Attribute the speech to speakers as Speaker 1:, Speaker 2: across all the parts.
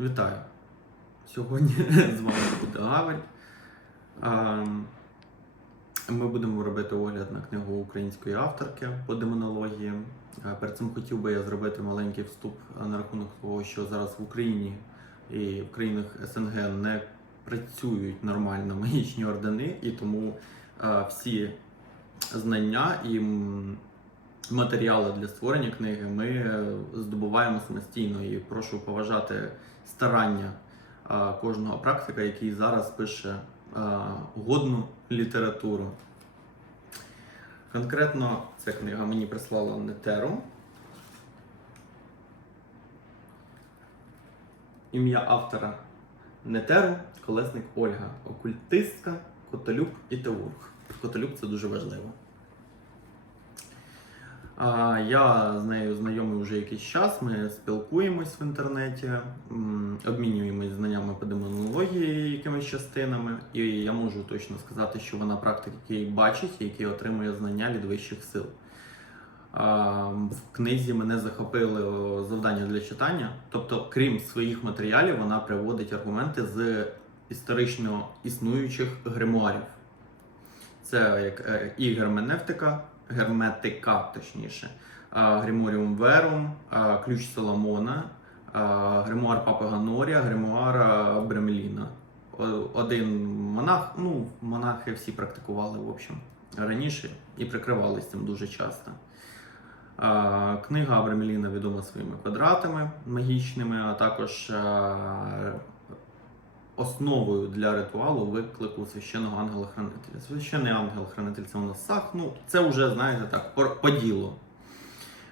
Speaker 1: Вітаю! Сьогодні з вами буде Гавель. Ми будемо робити огляд на книгу української авторки по демонології. Перед цим хотів би я зробити маленький вступ на рахунок того, що зараз в Україні і в країнах СНГ не працюють нормально магічні ордени, і тому всі знання і матеріали для створення книги ми е, здобуваємо самостійно і прошу поважати старання кожного практика, який зараз пише годну літературу. Конкретно ця книга мені прислала Нетеру. Ім'я автора Нетеру, колесник Ольга, окультистка, Котолюб і Теург. Котолюб це дуже важливо. Я з нею знайомий вже якийсь час. Ми спілкуємось в інтернеті, обмінюємось знаннями по демонології якимись частинами, і я можу точно сказати, що вона практик, який бачить, який отримує знання від вищих сил. В книзі мене захопили завдання для читання. Тобто, крім своїх матеріалів, вона приводить аргументи з історично існуючих гримуарів. Це як е, і герменевтика, герметика, точніше, Гриморіум Верум, Ключ Соломона, Гримуар Папи Ганорія, Гримуар Бремеліна. Один монах, ну, монахи всі практикували, в общем, раніше і прикривались цим дуже часто. Книга Абрамеліна відома своїми квадратами магічними, а також основою для ритуалу виклику священного ангела-хранителя. Священний ангел-хранитель це у нас сах, ну це вже, знаєте, так, по, по ділу.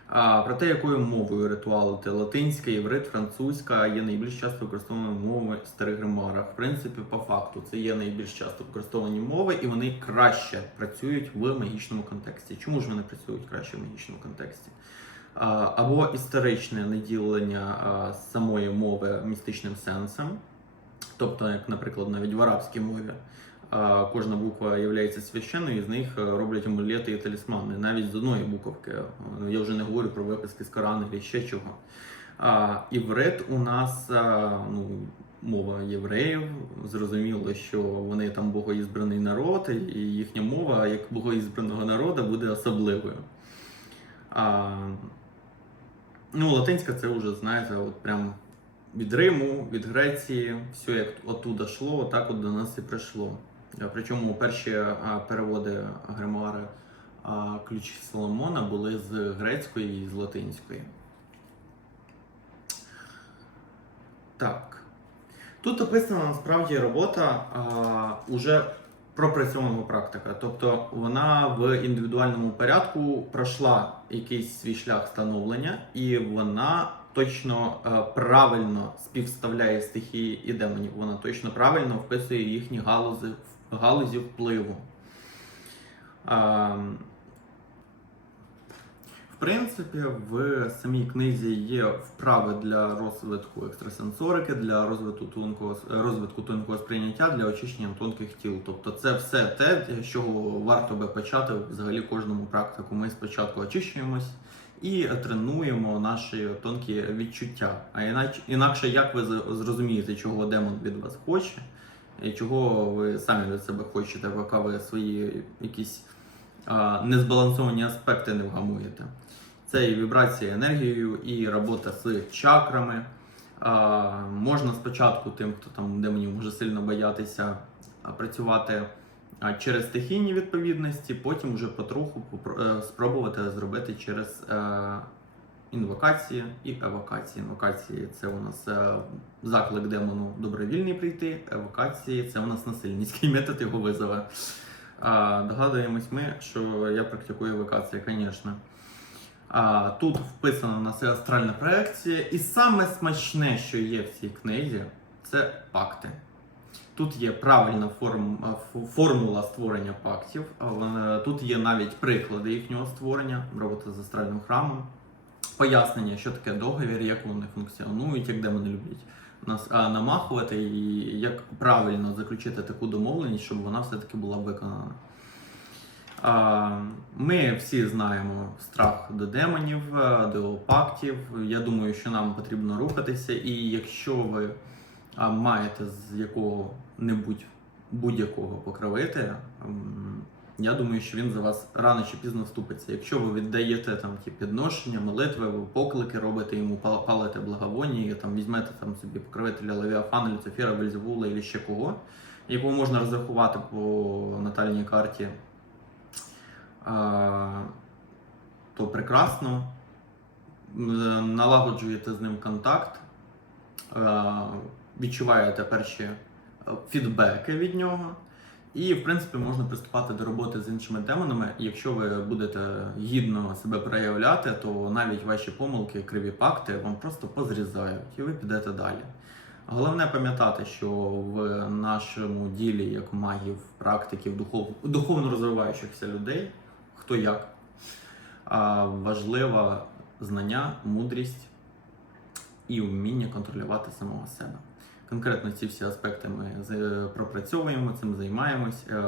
Speaker 1: А, про те, якою мовою ритуалу це латинська, єврит, французька є найбільш часто використовуваними мовами в старих гримуарах. В принципі, по факту, це є найбільш часто використовані мови, і вони краще працюють в магічному контексті. Чому ж вони працюють краще в магічному контексті? А, або історичне наділення а, самої мови містичним сенсом. Тобто, як, наприклад, навіть в арабській мові кожна буква є священною, і з них е, роблять амулети і талісмани, навіть з одної буковки. Е, Я вже не говорю про виписки з Корану чи ще чого. Іврит у нас а, ну, мова євреїв. Зрозуміло, що вони там богоізбраний народ, і їхня мова як богоізбраного народу буде особливою. А, ну, латинська це вже, знаєте, от прям від Риму, від Греції, все як оттуда йшло, так от до нас і прийшло. Е, Причому перші переводи гримуари а, ключі Соломона були з грецької і з латинської. Так. Тут описана насправді робота а, уже пропрацьованого практика. Тобто вона в індивідуальному порядку пройшла якийсь свій шлях становлення, і вона точно е, правильно співставляє стихії і демонів. Вона точно правильно вписує їхні галузи, галузі впливу. А, в принципі, в самій книзі є вправи для розвитку екстрасенсорики, для розвитку тонкого розвитку тонкого сприйняття, для очищення тонких тіл. Тобто, це все те, з чого варто би почати взагалі кожному практику. Ми спочатку очищуємось і тренуємо наші тонкі відчуття. А інакше як ви зрозумієте, чого демон від вас хоче, і чого ви самі від себе хочете, поки ви свої якісь а, незбалансовані аспекти не вгамуєте. Це і вібрація енергією, і робота з чакрами. А, можна спочатку тим, хто там демонів може сильно боятися, працювати через стихійні відповідності, потім вже потроху е, спробувати зробити через е, інвокації і евокації. Інвокації це у нас е, заклик демону добровільний прийти, евокації це у нас насильницький метод його визове. Догадуємось ми, що я практикую евокацію, звісно. А, тут вписана у нас астральна проекція, і саме смачне, що є в цій книзі, це пакти. Тут є правильна форм, формула створення пактів. Тут є навіть приклади їхнього створення, робота з астральним храмом, пояснення, що таке договір, як вони функціонують, як демони люблять нас намахувати, і як правильно заключити таку домовленість, щоб вона все-таки була виконана. Ми всі знаємо страх до демонів, е, до пактів. Я думаю, що нам потрібно рухатися, і якщо ви а, маєте з якого-небудь будь-якого покровителя, я думаю, що він за вас рано чи пізно вступиться. Якщо ви віддаєте там ті підношення, молитви, ви поклики робите йому, пал- палите благовоння, і там візьмете там собі покровителя Левіафана, Люцифера, Вельзевула і ще кого, якого можна розрахувати по натальній карті, то прекрасно. Налагоджуєте з ним контакт, е, відчуваєте перші е, фідбеки від нього. І, в принципі, можна приступати до роботи з іншими демонами. Якщо ви будете гідно себе проявляти, то навіть ваші помилки, криві пакти вам просто позрізають, і ви підете далі. Головне пам'ятати, що в нашому ділі, як магів, практиків, духов, духовно розвиваючихся людей, хто як, важливе знання, мудрість і вміння контролювати самого себе. Конкретно ці всі аспекти ми пропрацьовуємо, цим займаємось. Е,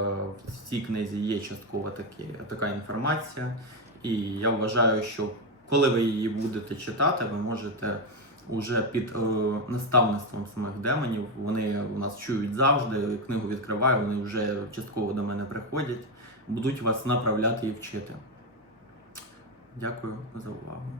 Speaker 1: В цій книзі є частково такі, така інформація, і я вважаю, що коли ви її будете читати, ви можете уже під е, наставництвом самих демонів. Вони у нас чують завжди. Книгу відкриваю, вони вже частково до мене приходять, будуть вас направляти і вчити. Дякую за увагу.